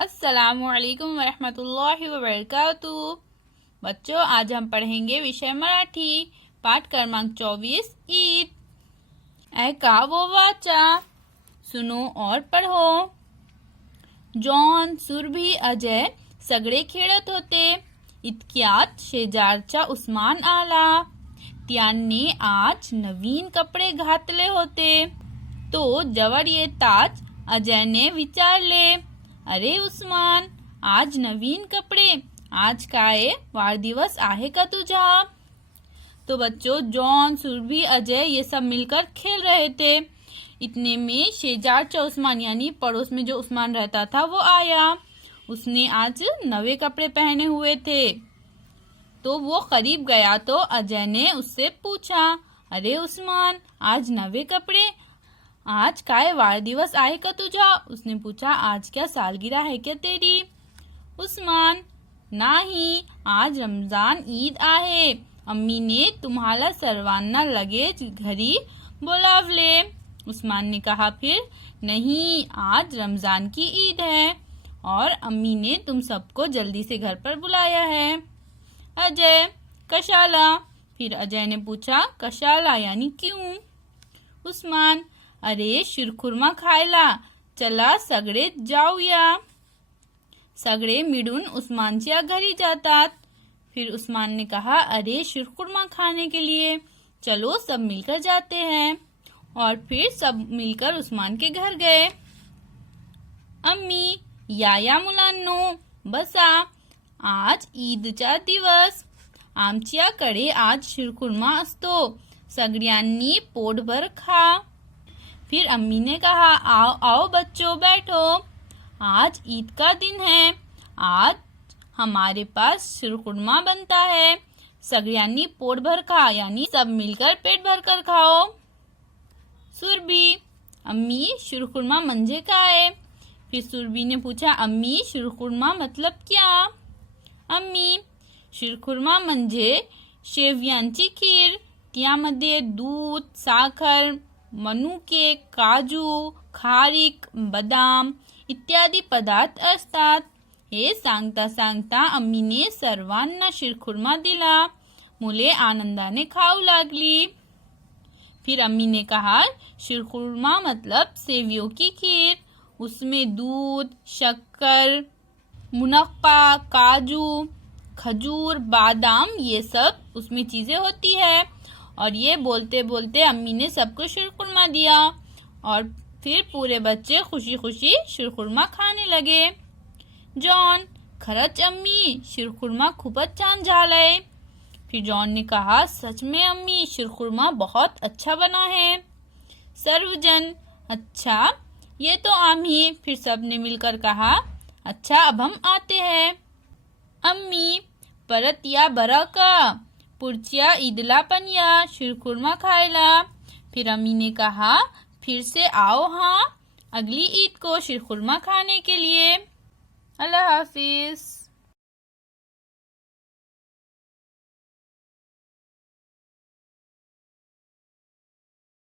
अस्सलामुअलैकुम वरहमतुल्लाहि वबरकातुहू। बच्चों, आज हम पढ़ेंगे विषय मराठी, पाठ क्रमांक 24 ईद। ऐका वो वाचा, सुनो और पढ़ो। जॉन, सुरभी, अजय सगळे खेळत होते. इतक्यात शेजारचा उस्मान आला. त्याने आज नवीन कपडे घातले होते. तो जवळ येताच अजयने विचारले, अरे उस्मान, आज नवीन कपडे, आज काय वाढदिवस आहे का तुझा? तो बच्चों, जॉन, सुरभि, अजय ये सब मिलकर खेल रहे थे. इतने में शेजारचा उस्मान यानी पड़ोस में जो उस्मान रहता था वो आया. उसने आज नवे कपड़े पहने हुए थे. तो वो करीब गया तो अजय ने उससे पूछा, अरे उस्मान, आज नवे कपडे, आज काय वाढदिवस आहे का तुझा? उसने पूछा, आज क्या सालगिरह है क्या तेरी? उस्मान, नाही, आज रमजान ईद आहे. अम्मीने तुम्हाला सर्वांना लगेच घरी बोलावले. उस्मान ने कहा, फिर नहीं, आज रमजान की ईद है और अम्मी ने तुम सबको जल्दी से घर पर बुलाया है. अजय, कशाला? फिर अजय ने पूछा, कशाला यानी क्यों? उस्मान, अरे शिरखुर्मा खायला, चला सगळे जाऊया. सगळे मिळून उस्मानच्या घरी जातात. फिर उस्मान ने कहा, अरे शिरखुर्मा खाने के लिए चलो सब मिलकर जाते हैं. और फिर सब मिलकर उस्मान के घर गए. अम्मी, या मुलांनो, बसा, आज ईदचा दिवस. आमच्याकडे आज शिरखुर्मा असतो. सगळ्यांनी पोटभर खा. फिर अम्मी ने कहा, आओ आओ बच्चों, बैठो, आज ईद का दिन है. आज हमारे पास शिरखुर्मा बनता है. सगळ्यांनी पोटभर खा यानी सब मिलकर पेट भर कर खाओ. सुरभि, अम्मी, शिरखुर्मा म्हणजे काय? फिर सुरभि ने पूछा, अम्मी, शिरखुर्मा मतलब क्या? अम्मी, शिरखुर्मा म्हणजे शेवयांची खीर. त्यामध्ये दूध, साखर, मनुके, काजू, खारीक, बदाम इत्यादी पदार्थ असतात. हे सांगता सांगता अम्मीने सर्वांना शिरखुर्मा दिला. मुले आनंदाने खाऊ लागली. फिर अम्मी ने कहा, शिरखुर्मा मतलब सेवियों की खीर. उसमें दूध, शक्कर, मुनक्का, काजू, खजूर, बादाम ये सब उसमें चीजें होती है. और ये बोलते बोलते अम्मी ने सबको शिरखुर्मा दिया. और फिर पूरे बच्चे खुशी खुशी शिरखुर्मा खाने लगे. जॉन, खरंच अम्मी, शिरखुर्मा खूपच छान झालाय. फिर जॉन ने कहा, सच में अम्मी, शिरखुर्मा बहुत अच्छा बना है. सर्वजन, अच्छा, ये तो आम्ही. फिर सब ने मिलकर कहा, अच्छा, अब हम आते हैं. अम्मी, परत या बरं का? पुढच्या ईदला पण या शिरखुर्मा खायला. फिर अम्मी ने कहा, फिर से आओ हाँ, अगली ईद को शिरखुर्मा खाने के लिए. अल्लाह हाफिज.